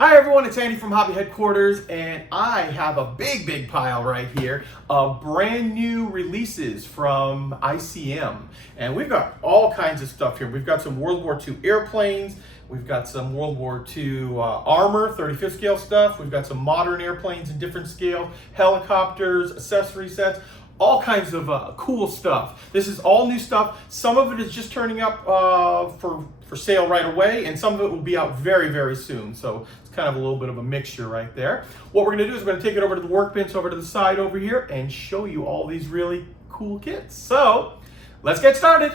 Hi everyone, it's Andy from Hobby Headquarters, and I have a big pile right here of brand new releases from ICM. And we've got all kinds of stuff here. We've got some World War II airplanes, we've got some World War II armor, 35th scale stuff, we've got some modern airplanes in different scales, helicopters, accessory sets, all kinds of cool stuff. This is all new stuff. Some of it is just turning up for sale right away, and some of it will be out very soon. So it's kind of a little bit of a mixture right there. What we're gonna do is we're gonna take it over to the workbench over to the side over here and show you all these really cool kits. So let's get started.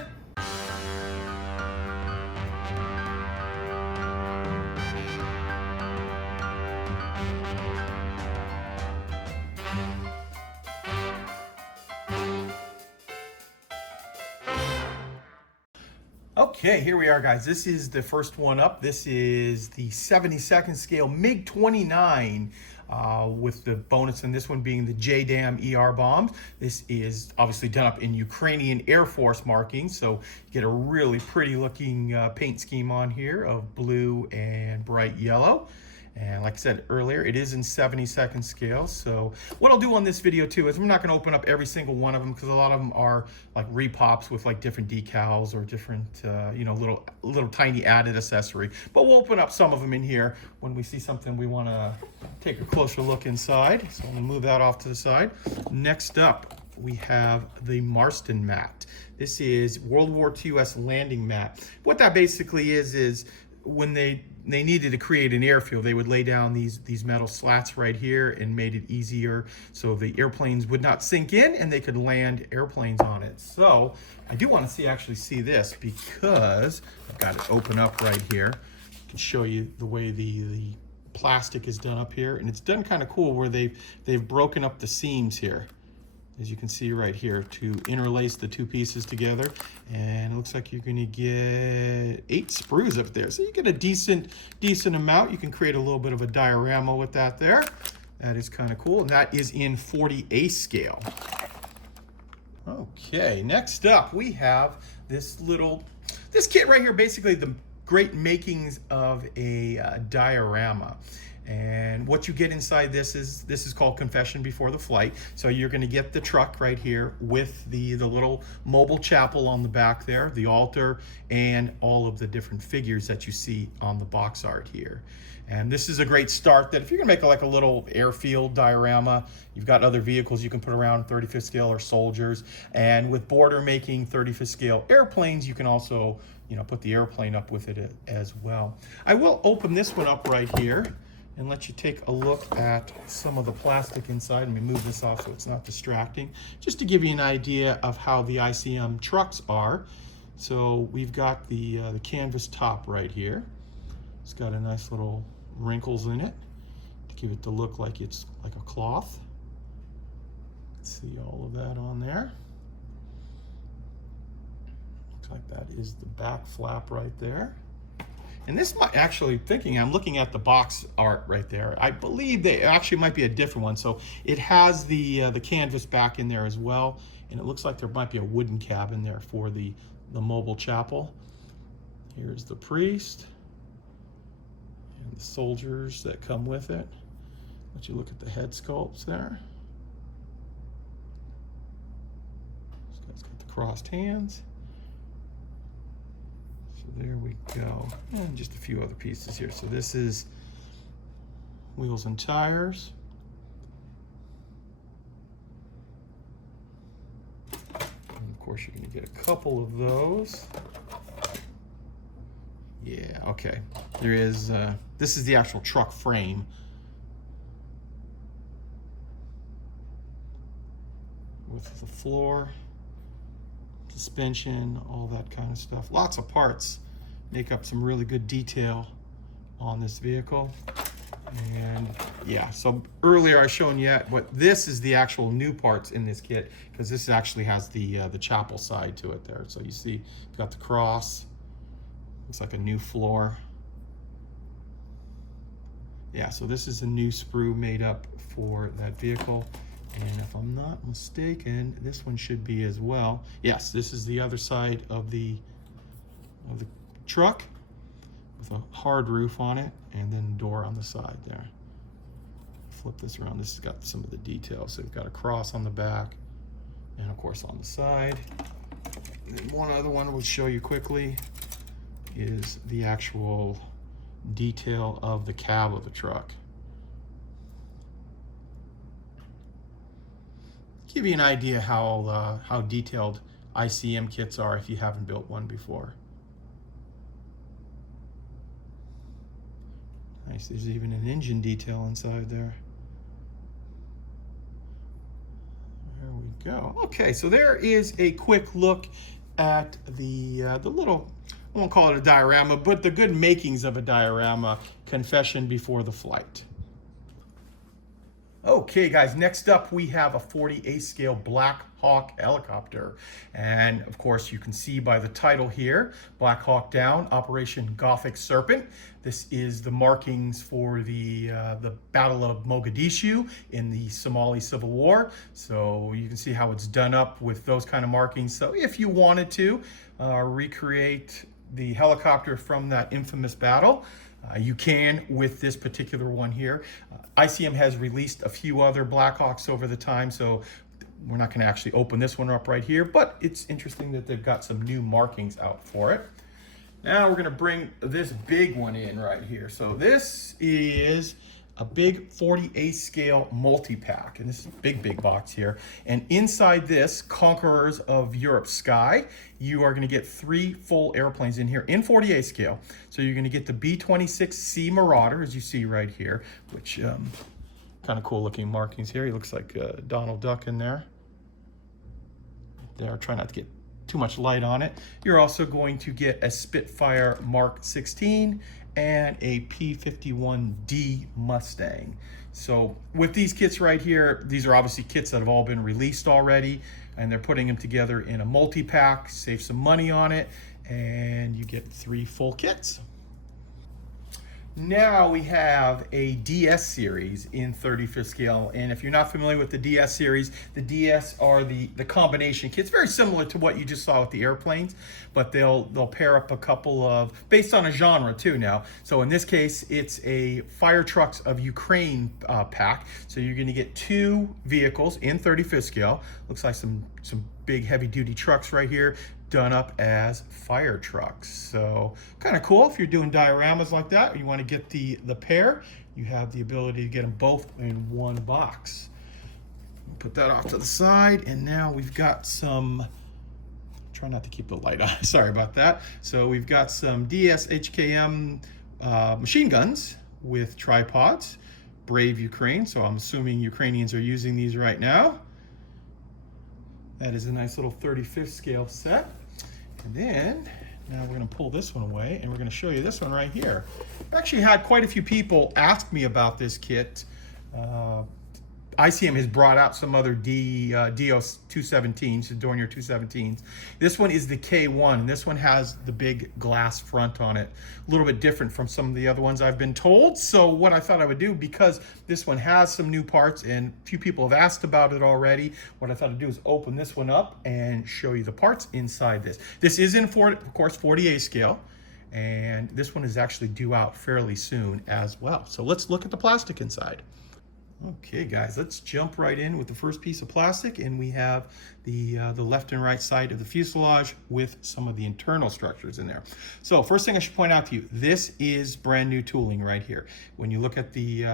Okay, here we are, guys. This is the first one up. This is the 72nd scale MiG-29 with the bonus in this one being the JDAM ER bombs. This is obviously done up in Ukrainian Air Force markings, so you get a really pretty looking paint scheme on here of blue and bright yellow. And like I said earlier, it is in 72nd scale. So what I'll do on this video too is I'm not going to open up every single one of them because a lot of them are like repops with like different decals or different, you know, little tiny added accessory. But we'll open up some of them in here when we see something we want to take a closer look inside. So I'm going to move that off to the side. Next up, we have the Marston mat. This is World War II US landing mat. What that basically is when they needed to create an airfield, they would lay down these metal slats right here and made it easier so the airplanes would not sink in and they could land airplanes on it. So I do want to actually see this because I've got it open up right here. I can show you the way the plastic is done up here, and it's done kind of cool where they've broken up the seams here, as you can see right here, to interlace the two pieces together. And it looks like you're going to get 8 sprues up there, so you get a decent amount. You can create a little bit of a diorama with that there. That is kind of cool, and that is in 40A scale. Okay, next up we have this kit right here, basically the great makings of a diorama. And what you get inside this is called Confession Before the Flight. So you're going to get the truck right here with the little mobile chapel on the back there, the altar, and all of the different figures that you see on the box art here. And this is a great start that if you're going to make like a little airfield diorama, you've got other vehicles you can put around 35th scale or soldiers. And with Border making 35th scale airplanes, you can also, you know, put the airplane up with it as well. I will open this one up right here and let you take a look at some of the plastic inside. Let me move this off so it's not distracting, just to give you an idea of how the ICM trucks are. So we've got the canvas top right here. It's got a nice little wrinkles in it to give it the look like it's like a cloth. See all of that on there. Looks like that is the back flap right there. And this might actually, I'm looking at the box art right there. I believe they actually might be a different one. So it has the canvas back in there as well. And it looks like there might be a wooden cabin there for the mobile chapel. Here's the priest and the soldiers that come with it. Let you look at the head sculpts there. This guy's got the crossed hands. There we go, and just a few other pieces here. So this is wheels and tires. And of course, you're going to get a couple of those. Yeah, okay. There is, this is the actual truck frame. With the floor, suspension, all that kind of stuff. Lots of parts make up some really good detail on this vehicle. And yeah, so earlier I shown you what this is the actual new parts in this kit, because this actually has the chapel side to it there. So you see, you've got the cross. Looks like a new floor. Yeah, so this is a new sprue made up for that vehicle. And if I'm not mistaken, this one should be as well. Yes, this is the other side of the truck with a hard roof on it, and then door on the side there. Flip this around. This has got some of the details. So we've got a cross on the back and of course on the side. And then one other one we'll show you quickly is the actual detail of the cab of the truck. Give you an idea how detailed ICM kits are if you haven't built one before. Nice, there's even an engine detail inside there. There we go. Okay, so there is a quick look at the little, I won't call it a diorama, but the good makings of a diorama confession before the flight. Okay guys, next up we have a 40 scale Blackhawk helicopter. And of course you can see by the title here, Blackhawk Down, Operation Gothic Serpent. This is the markings for the Battle of Mogadishu in the Somali Civil War. So you can see how it's done up with those kind of markings. So if you wanted to recreate the helicopter from that infamous battle, you can with this particular one here. ICM has released a few other Blackhawks over the time, so we're not going to actually open this one up right here, but it's interesting that they've got some new markings out for it. Now we're going to bring this big one in right here. So this is a big 40 scale multi-pack, and this is a big box here. And inside this Conquerors of Europe Sky, you are going to get 3 full airplanes in here in 40 scale. So you're going to get the B-26C Marauder, as you see right here, which kind of cool looking markings here. He looks like Donald Duck in there. Try not to get too much light on it. You're also going to get a Spitfire Mark 16 and a P-51D Mustang. So with these kits right here, these are obviously kits that have all been released already, and they're putting them together in a multi-pack, save some money on it, and you get 3 full kits. Now we have a DS series in 35th scale, and if you're not familiar with the DS series, the DS are the combination kits, very similar to what you just saw with the airplanes, but they'll pair up a couple of, based on a genre too now. So in this case, it's a Fire Trucks of Ukraine pack. So you're going to get 2 vehicles in 35th scale. Looks like some big heavy duty trucks right here, done up as fire trucks. So kind of cool if you're doing dioramas like that, or you want to get the pair, you have the ability to get them both in one box. Put that off to the side, and now we've got some, try not to keep the light on, sorry about that. So we've got some DSHKM machine guns with tripods, Brave Ukraine, so I'm assuming Ukrainians are using these right now. That is a nice little 35th scale set. And then, now we're going to pull this one away, and we're going to show you this one right here. I've actually had quite a few people ask me about this kit. ICM has brought out some other DOS 217s, the Dornier 217s. This one is the K1, and this one has the big glass front on it. A little bit different from some of the other ones I've been told. So what I thought I would do, because this one has some new parts and a few people have asked about it already, what I thought I'd do is open this one up and show you the parts inside this. This is in, of course, 40A scale, and this one is actually due out fairly soon as well. So let's look at the plastic inside. Okay guys, let's jump right in with the first piece of plastic, and we have the left and right side of the fuselage with some of the internal structures in there. So first thing I should point out to you, this is brand new tooling right here. When you look at the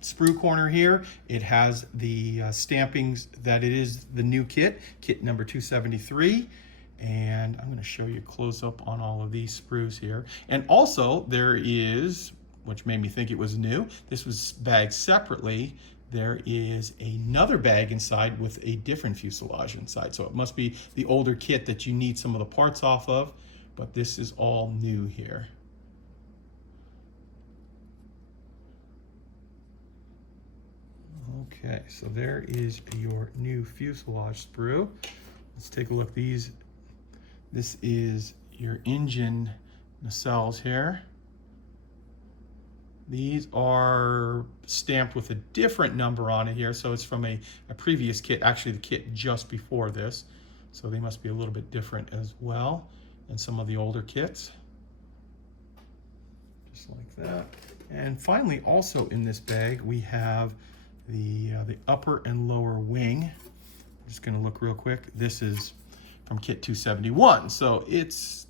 sprue corner here, it has the stampings that it is the new kit number 273. And I'm going to show you a close up on all of these sprues here. And also there is, which made me think it was new, this was bagged separately. There is another bag inside with a different fuselage inside. So it must be the older kit that you need some of the parts off of, but this is all new here. Okay, so there is your new fuselage sprue. Let's take a look. This is your engine nacelles here. These are stamped with a different number on it here, so it's from a previous kit, actually the kit just before this. So they must be a little bit different as well than some of the older kits. just like that. And finally, also in this bag, we have the upper and lower wing. I'm just gonna look real quick. This is from kit 271, so it's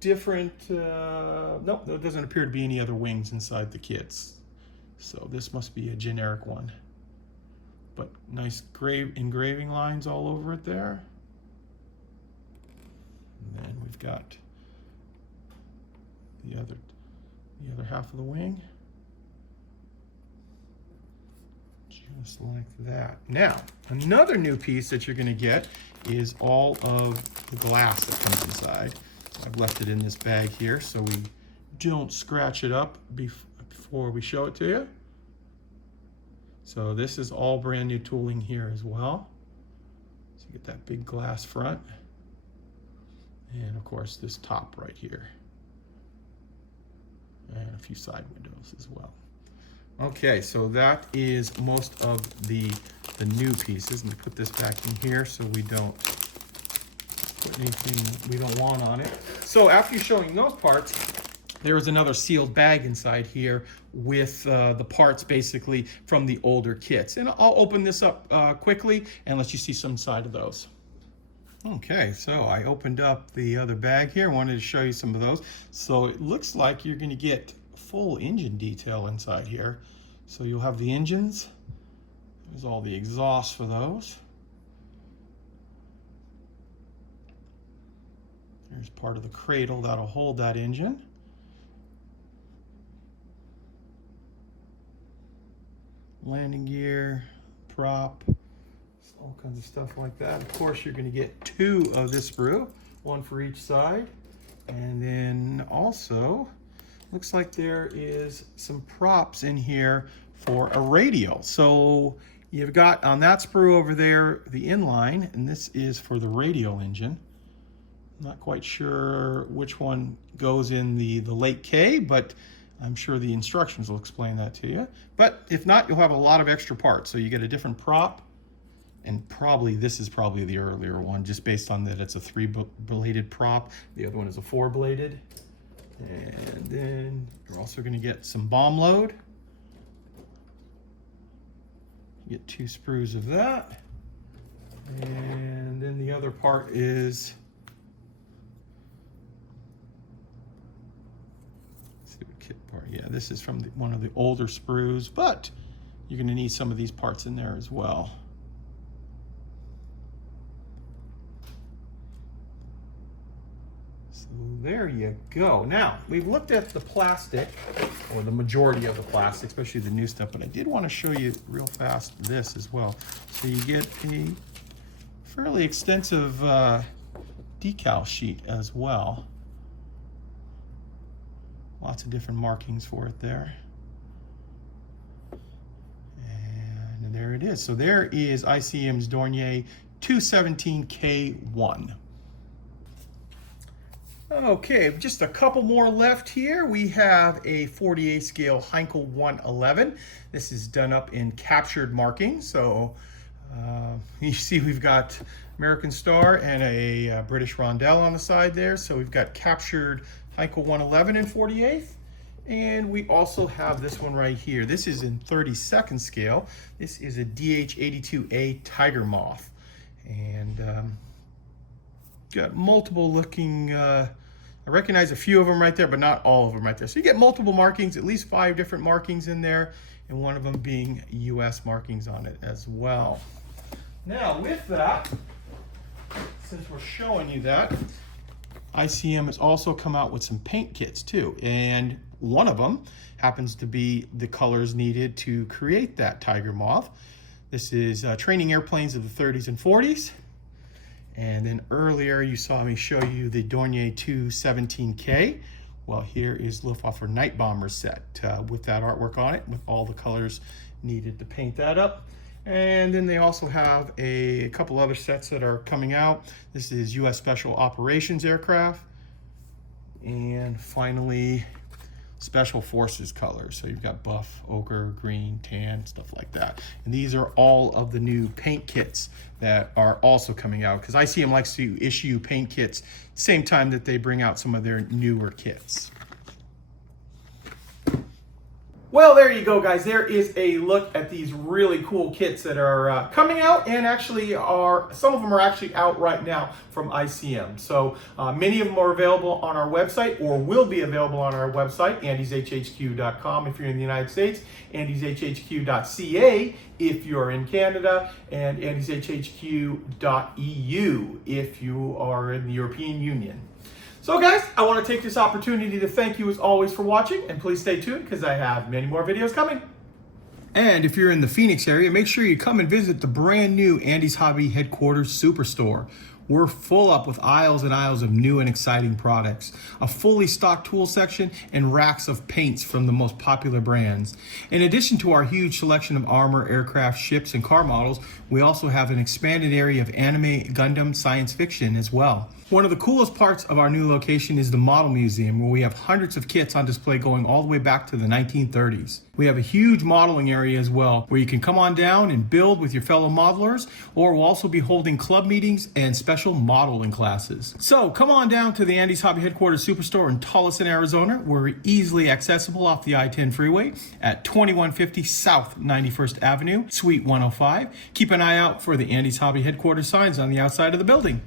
different. Nope, there doesn't appear to be any other wings inside the kits. So this must be a generic one. But nice engraving lines all over it there. And then we've got the other half of the wing. Just like that. Now, another new piece that you're going to get is all of the glass that comes inside. I've left it in this bag here so we don't scratch it up before we show it to you. So this is all brand new tooling here as well. So you get that big glass front. And of course this top right here. And a few side windows as well. Okay, so that is most of the new pieces. Let me put this back in here so we don't put anything we don't want on it. So after showing those parts, there is another sealed bag inside here with the parts basically from the older kits. And I'll open this up quickly and let you see some side of those. Okay, so I opened up the other bag here. I wanted to show you some of those. So it looks like you're going to get full engine detail inside here. So you'll have the engines. There's all the exhaust for those. There's part of the cradle that'll hold that engine. Landing gear, prop, all kinds of stuff like that. Of course, you're going to get 2 of this sprue, 1 for each side. And then also, looks like there is some props in here for a radial. So you've got on that sprue over there, the inline, and this is for the radial engine. I'm not quite sure which one goes in the late K, but I'm sure the instructions will explain that to you. But if not, you'll have a lot of extra parts. So you get a different prop, and this is probably the earlier one, just based on that it's a 3-bladed prop. The other one is a 4-bladed. And then you're also going to get some bomb load. You get 2 sprues of that. And then the other part is, let's see what kit part. Yeah, this is from one of the older sprues, but you're going to need some of these parts in there as well. There you go. Now, we've looked at the plastic, or the majority of the plastic, especially the new stuff, but I did want to show you real fast this as well. So you get a fairly extensive decal sheet as well. Lots of different markings for it there. And there it is. So there is ICM's Dornier 217K1. Okay, just a couple more left here. We have a 48 scale Heinkel 111. This is done up in captured marking. So you see we've got American Star and a British Rondelle on the side there. So we've got captured Heinkel 111 in 48. And we also have this one right here. This is in 32nd scale. This is a DH82A Tiger Moth. And got multiple looking, I recognize a few of them right there, but not all of them right there. So you get multiple markings, at least 5 different markings in there, and one of them being US markings on it as well. Now with that, since we're showing you that, ICM has also come out with some paint kits too, and one of them happens to be the colors needed to create that Tiger Moth. This is training airplanes of the 30s and 40s. And then earlier you saw me show you the Dornier 217K. Well, here is Luftwaffe Night Bomber set with that artwork on it, with all the colors needed to paint that up. And then they also have a couple other sets that are coming out. This is US Special Operations aircraft. And finally, Special Forces colors. So you've got buff, ochre, green, tan, stuff like that. And these are all of the new paint kits that are also coming out, because ICM likes to issue paint kits same time that they bring out some of their newer kits. Well, there you go, guys. There is a look at these really cool kits that are coming out, and actually some of them are actually out right now from ICM. So many of them are available on our website, or will be available on our website, andyshhq.com if you're in the United States, andyshhq.ca if you're in Canada, and andyshhq.eu if you are in the European Union. So guys, I want to take this opportunity to thank you as always for watching, and please stay tuned because I have many more videos coming. And if you're in the Phoenix area, make sure you come and visit the brand new Andy's Hobby Headquarters Superstore. We're full up with aisles and aisles of new and exciting products, a fully stocked tool section, and racks of paints from the most popular brands. In addition to our huge selection of armor, aircraft, ships, and car models, we also have an expanded area of anime, Gundam, science fiction as well. One of the coolest parts of our new location is the Model Museum, where we have hundreds of kits on display going all the way back to the 1930s. We have a huge modeling area as well, where you can come on down and build with your fellow modelers, or we'll also be holding club meetings and special modeling classes. So come on down to the Andy's Hobby Headquarters Superstore in Tolleson, Arizona. We're easily accessible off the I-10 freeway at 2150 South 91st Avenue, Suite 105. Keep an eye out for the Andy's Hobby Headquarters signs on the outside of the building.